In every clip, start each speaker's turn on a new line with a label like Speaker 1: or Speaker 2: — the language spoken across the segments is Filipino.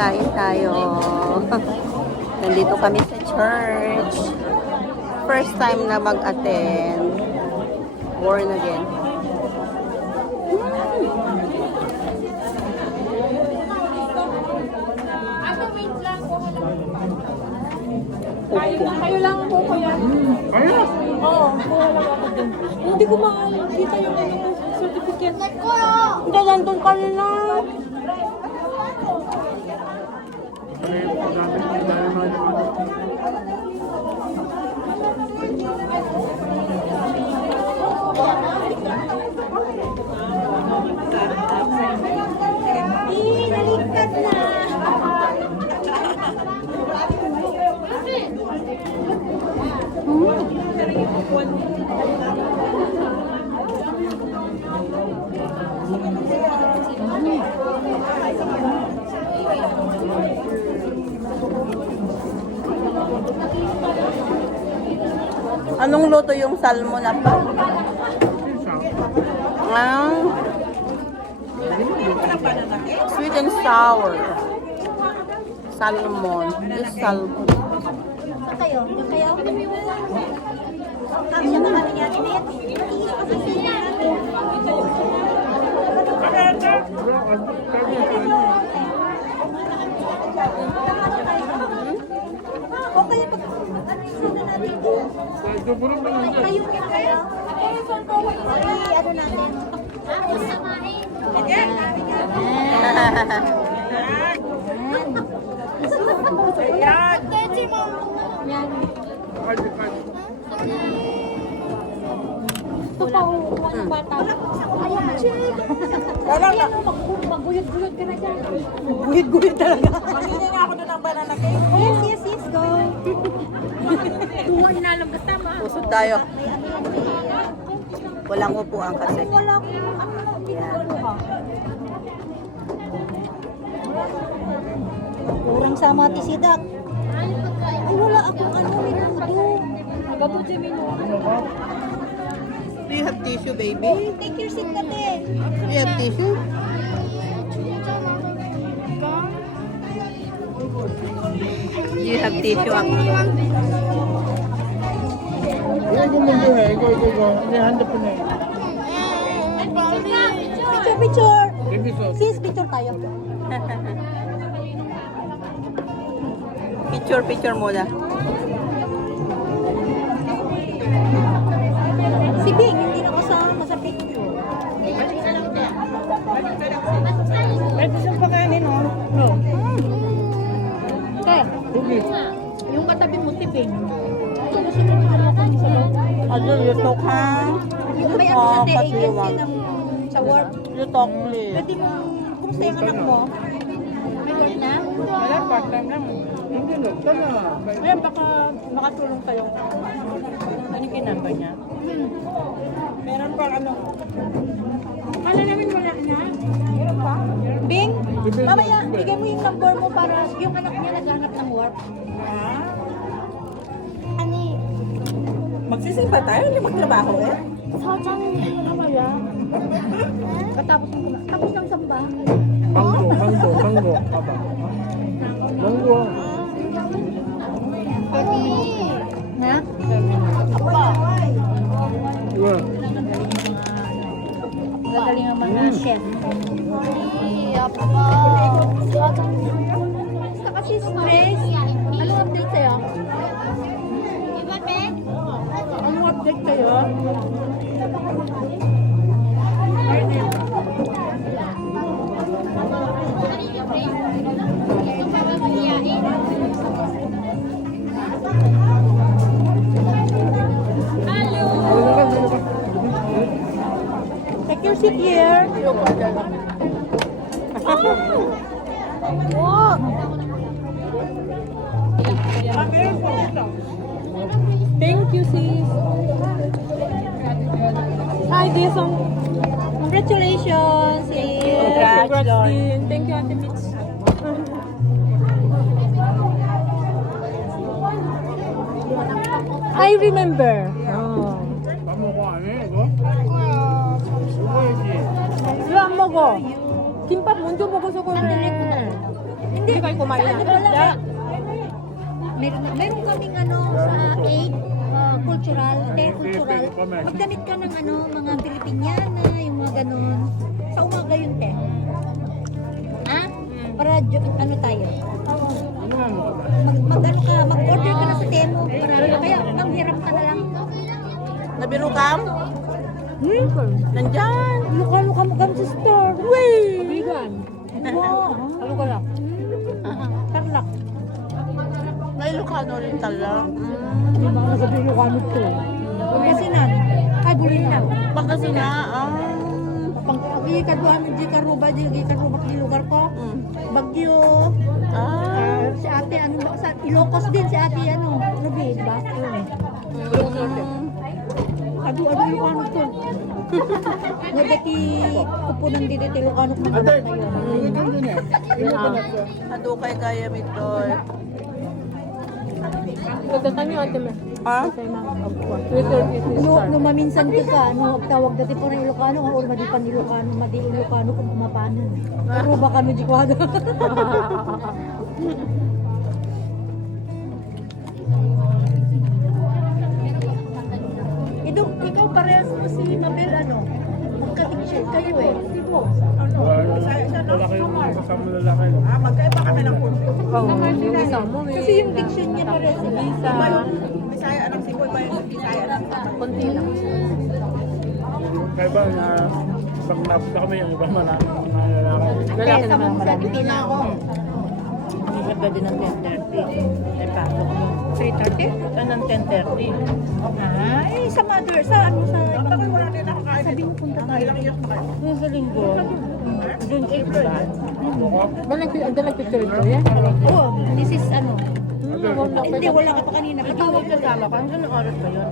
Speaker 1: Kain tayo. Nandito kami sa church. First time na mag-attend. Born again.
Speaker 2: Wait lang po. Kayo, kayo lang po ko yan.
Speaker 3: Ayos!
Speaker 2: Oo, kuha lang ako dun. Hindi ko makikita yung ano ko, certificate.
Speaker 1: Hindi, nandun kanina.
Speaker 3: Ano yung paggamit ng dahil mga naman?
Speaker 2: Nalikat na.
Speaker 1: Anong luto yung salmon na pa? Ah. Sweet and sour. Salmon. This salmon.
Speaker 2: Kayo? Kayo? Kami siya naman niya. O Kayo kaya kaya? Ay, ano natin? Ayan. Yan.
Speaker 3: Kahit, kahit.
Speaker 2: Ito pa, kuha ng bata. Ayan, chill. Ayan, mag- maguyod-guyod ka na dyan.
Speaker 1: Guhit-guhit talaga.
Speaker 2: Mamili nga ako doon ng banana cake.
Speaker 1: Pusod tayo. Walang upuan kasi.
Speaker 2: Wala. Kurang sama ti sidak. Ay, wala akong ano, minudo. Nagabuti minudo.
Speaker 1: Do you have tissue, baby?
Speaker 2: Take your seat ka, te.
Speaker 1: Do you have tissue? Do you have tissue? Ako?
Speaker 3: Ikaw yung mundo eh. Ikaw, ikaw, ikaw. May handa pa na eh.
Speaker 2: Picture, picture.
Speaker 3: Thank you, so.
Speaker 2: Sis, picture tayo.
Speaker 1: Picture, picture muna.
Speaker 2: Si Bing, hindi na kasama sa picture.
Speaker 1: Pwede siyang pakainin, oh.
Speaker 2: Te,
Speaker 3: Cookie.
Speaker 2: yung katabi mo, si Kung sa.
Speaker 1: Ano, you talk, ha?
Speaker 2: May ano te,
Speaker 1: Ah,
Speaker 2: agency ng sa work.
Speaker 1: You talk, please.
Speaker 2: Pwede mo, kumusta yung anak mo? May work na?
Speaker 3: Wala, part-time lang. Hindi, no. Tama.
Speaker 1: Ayan, baka makatulong kayo. Ano yung number niya? Meron pa ano?
Speaker 2: Kala namin wala na. Meron pa? Bing, mamaya, bigay mo yung number mo para yung anak niya naghanap ng work. Ani,
Speaker 1: Magsisimba tayo, hindi magtrabaho eh.
Speaker 2: 사장 mamaya. Katapos ng tapos ng samba.
Speaker 3: Mango, mango, mango. Aba. Mango.
Speaker 2: Na?
Speaker 3: Yeah.
Speaker 2: Gagaling ang mga chef. Basta kasi stress. Anong update sa'yo? Anong update sa'yo?
Speaker 3: Ano ka, ano ka?
Speaker 2: Take your seat here. Oh.
Speaker 1: Thank you, sis.
Speaker 2: Hi, Jason. Congratulations, sis.
Speaker 1: Congrats,
Speaker 2: din. Thank you, Ate Mitch. I remember. Oh.
Speaker 3: Subo yun siya.
Speaker 2: Wala mo ko. Kimpat mo, hindi mo gusto ko na. Hindi,
Speaker 1: kayo kumain.
Speaker 2: Meron, meron kaming ano sa aid, uh, cultural, te, cultural. Magdamit ka ng ano, mga Pilipiniana, yung mga ganun. Sa umaga yun, te. Ha? Para, ano tayo? Mag, mag, ano ka, mag-order ka na sa Temo. Para, kaya, ang hirap ka na lang.
Speaker 1: Nabiro kam? Hmm? Nandyan.
Speaker 2: Luka-luka mo kam sa store. Wey! Wow!
Speaker 1: Ano ka lang? May Ilocano rin tala.
Speaker 2: Di ba? Nagabi Ilocano to. Pagkasinan. Ay, Bulinaw.
Speaker 1: Pagkasina, ah.
Speaker 2: Pag agi kaduhan ng Gikaruba, Gikaruba di lugar ko.
Speaker 1: Mm.
Speaker 2: Bagyo.
Speaker 1: Ah.
Speaker 2: Ah, si ate, ano ba? Sa Ilocos din si ate, ano? Ruby, di ba?
Speaker 1: Mm.
Speaker 2: Adu, adu Ilocano to. Nga dati kupunan di dati Ilocano ko
Speaker 3: Ate,
Speaker 2: tayo.
Speaker 3: ito din eh.
Speaker 1: Ado kay kaya mito.
Speaker 4: Pagkatan niyo, ate Mer.
Speaker 1: Ah?
Speaker 4: Twitter is
Speaker 2: No, no maminsan ka ka, ano, tawag dati po ng Ilocano, or madi pan Ilocano, madi Ilocano kung mapanan. Pero baka no di kwado. Ito, ikaw parehas mo si Mabel, ano? Magka-diction kayo eh.
Speaker 3: Wala wala kayong kasama lalaki.
Speaker 1: Ah, magkaiba kami ng.
Speaker 4: Oo, yung isa mo, may
Speaker 2: Kasi yung diction niya parehas sila.
Speaker 4: isa,
Speaker 1: Bisaya anak si Boy ba yung Bisaya anak?
Speaker 4: konti lang.
Speaker 3: Kaya ba na pag napunta kami yung iba mga. Lalaki
Speaker 2: Kesa
Speaker 4: naman
Speaker 2: mo
Speaker 4: marami.
Speaker 2: Ito na ako.
Speaker 1: Ang ganda din ng 10.30. Eh, pasok mo.
Speaker 2: 3.30?
Speaker 1: Ito ng 10.30.
Speaker 2: Ay, sa mother, sa ano, sa...
Speaker 1: wala din ako kain.
Speaker 2: Sabi mo punta tayo.
Speaker 1: Ilang years na kayo?
Speaker 2: Yung sa linggo.
Speaker 1: June 8 ba?
Speaker 4: Ba nag- ang dalag picture ito, yan?
Speaker 2: Oo, this is ano.
Speaker 4: Hmm,
Speaker 2: Hindi, wala ka pa kanina.
Speaker 1: Tawag kasama ka. Hanggang ng oras ba yun?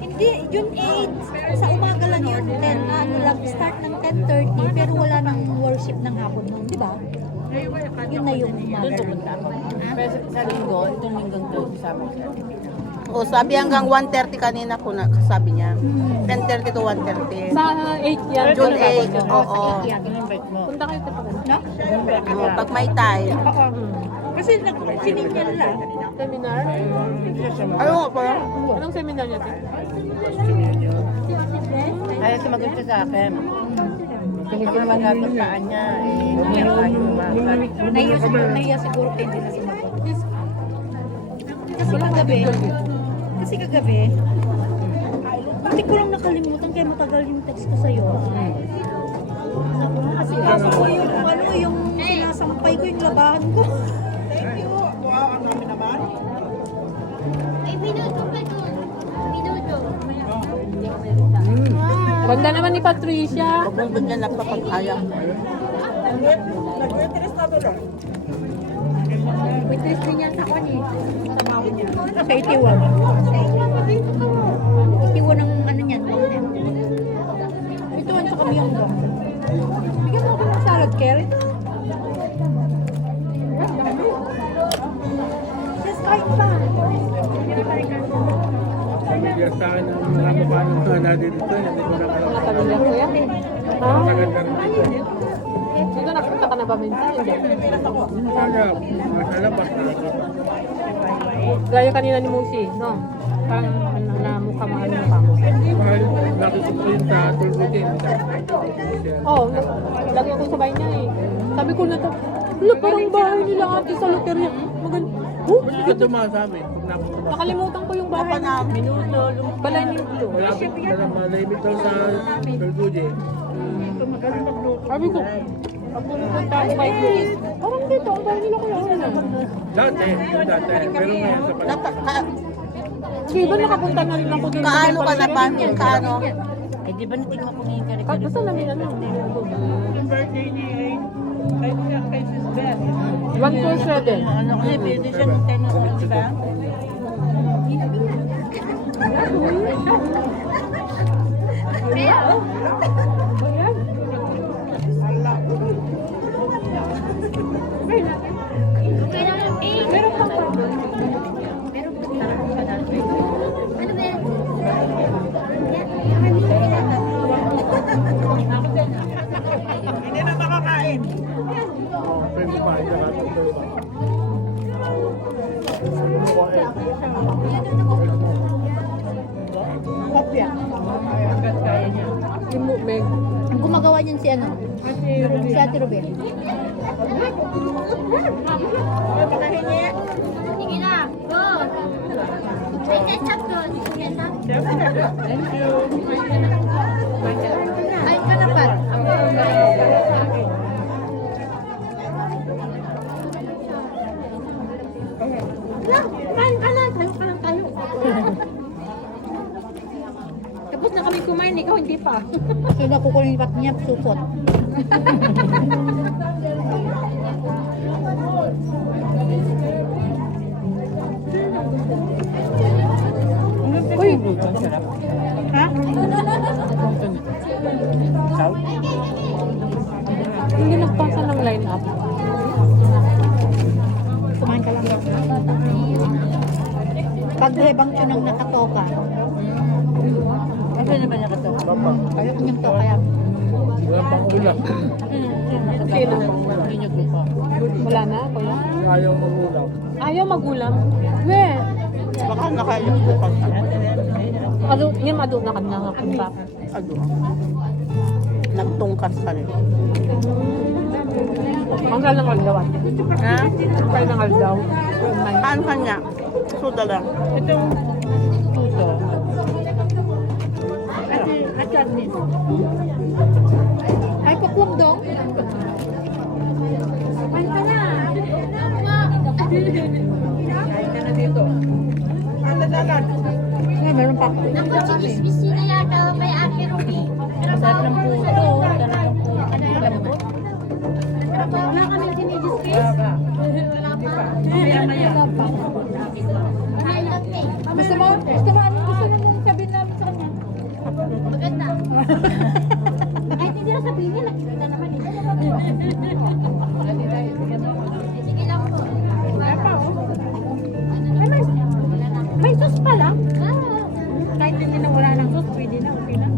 Speaker 2: Hindi, June 8. Sa umaga lang yun. 10, ano lang, start ng 10.30. Pero wala nang worship ng hapon nun, di ba? Yun na yung
Speaker 1: Doon
Speaker 2: umaga.
Speaker 1: pumunta ako. Pero sa- sa linggo, itong linggang to, kasama siya. O, sabi hanggang 1.30 kanina ko na, sabi niya. 10.30 to 1.30.
Speaker 4: Sa 8 yan.
Speaker 1: June
Speaker 4: wala
Speaker 1: 8,
Speaker 4: ako.
Speaker 1: oo.
Speaker 4: Punta kayo sa pagod.
Speaker 2: No?
Speaker 1: Oo, pag may time.
Speaker 2: Oo. Kasi siningyan lang.
Speaker 4: Seminar?
Speaker 1: Ano nga pa?
Speaker 4: Anong seminar niya? te?
Speaker 1: Ay, sumagot siya sa akin. Kung mga magkatagpaan niya, eh, hindi tayo umakas.
Speaker 2: Naiya siguro, naiya siguro hindi na sumagot. Kasi kagabi, hindi ko lang nakalimutan kaya matagal yung text ko sa'yo. Kasi kaso ko yung ano, yung sinasampay ko yung labahan ko.
Speaker 1: Thank you. Wow, ang dami naman.
Speaker 4: Banda naman ni Patricia.
Speaker 1: Huwag mo dyan nagpapag-aya.
Speaker 2: Waitress din yan sa akin eh. Sa itiwan. Itiwan ng ano niyan. Itiwan sa kamiyong ko. Bigyan mo ako ng salad carrot. Just kain pa.
Speaker 3: Kaya sa akin ang mga paano na natin dito. Hindi ko na
Speaker 4: Mga pamilya ko yan.
Speaker 3: Rin dito.
Speaker 4: Nakita ka na ba minsan? Hindi.
Speaker 3: Kaya, masala pa.
Speaker 4: Gaya kanina ni Musi, no? Parang ano na mukha mahal na pa mo.
Speaker 3: Mahal, yung sa tulbutin.
Speaker 4: Oo, oh, lagi ako sa bahay niya eh. Sabi ko na to, wala parang bahay nila ate sa loterya. Maganda. Oh,
Speaker 3: napunta ka.
Speaker 4: nakalimutan ko yung bahay niya.
Speaker 1: Minuto,
Speaker 4: Balay ito.
Speaker 3: Malapit na malimit daw sa tulbutin.
Speaker 4: Sabi ko, pag pumunta ako kay Chris, parang dito, ang bahay nila kaya ano.
Speaker 3: Dati, dati. Pero ngayon sa
Speaker 1: ka,
Speaker 4: Sige ba nakapunta na rin ako dito?
Speaker 1: kaano ka na pa? Kaano? Eh, di ba natingnan ko ngayon ka rin?
Speaker 4: Basta namin ano.
Speaker 1: birthday ni kay kay Sis Beth.
Speaker 4: 147.
Speaker 1: Ano kasi pwede siya ng 10 of di ba?
Speaker 3: Kopya. Hanggat kaya
Speaker 2: niya.
Speaker 4: Yung mukbang.
Speaker 2: Ang gumagawa niyan si ano? Si Ate Rubia.
Speaker 5: Sige na, go! May ketchup doon. Ketchup?
Speaker 2: Ay, ka na pa.
Speaker 4: Kumain, ikaw hindi pa.
Speaker 2: So, nakukunin yung pat niya, supot.
Speaker 4: Uy,
Speaker 2: Ha?
Speaker 4: Hindi nagpasa ng line up.
Speaker 2: Kumain ka lang. Pag hebang tunang nakatoka.
Speaker 1: Ano naman niya kato?
Speaker 3: Papa.
Speaker 2: Toka yan.
Speaker 3: Wala pang ulam.
Speaker 4: Sino? Wala na, kuya?
Speaker 3: Ayaw magulam.
Speaker 4: Ayaw magulam. We,
Speaker 1: Baka nakailap ko pag
Speaker 4: ado, yung ado na ka nga punta.
Speaker 1: ano. Nagtungkas ka rin.
Speaker 4: Ang galang aldaw.
Speaker 1: Ha?
Speaker 4: Ang galang aldaw.
Speaker 1: Kaan kanya? Suda lang. Itong tuto.
Speaker 2: Ay, pakwag dong.
Speaker 5: Kumain ka na.
Speaker 2: Ay, meron pa.
Speaker 5: Naku, chinismis na yata kay Ate Ruby.
Speaker 1: Masarap ng puto. Masarap ng puto.
Speaker 5: Ano? Wala kami chinismis. Wala pa. Lang eh.
Speaker 2: Gusto mo? Gusto mo? Anong gusto mo nung sabihin namin sa kanya?
Speaker 5: Maganda. Kahit hindi na sabihin niya, nakikita naman eh. Sige lang po. Wala pa oh.
Speaker 2: Ay, may, may sauce pala.
Speaker 5: Ah.
Speaker 2: Kahit hindi na wala ng sauce, pwede na, okay na.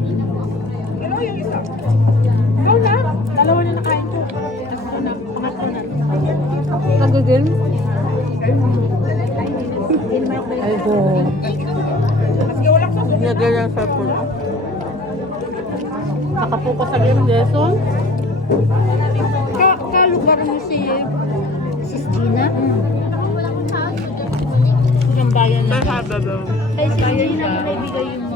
Speaker 2: Ano yung isa? Ikaw na. Dalawa na nakain ko. Pangatlo na.
Speaker 4: Nagigil? Ay, go.
Speaker 1: Nilagay lang sa puto.
Speaker 4: Nakapokus sa game lesson.
Speaker 2: Ka, kalugar mo si si Gina.
Speaker 5: Tao.
Speaker 1: Yung bayan na. Sa daw.
Speaker 2: Kay si Gina mo naibigay yung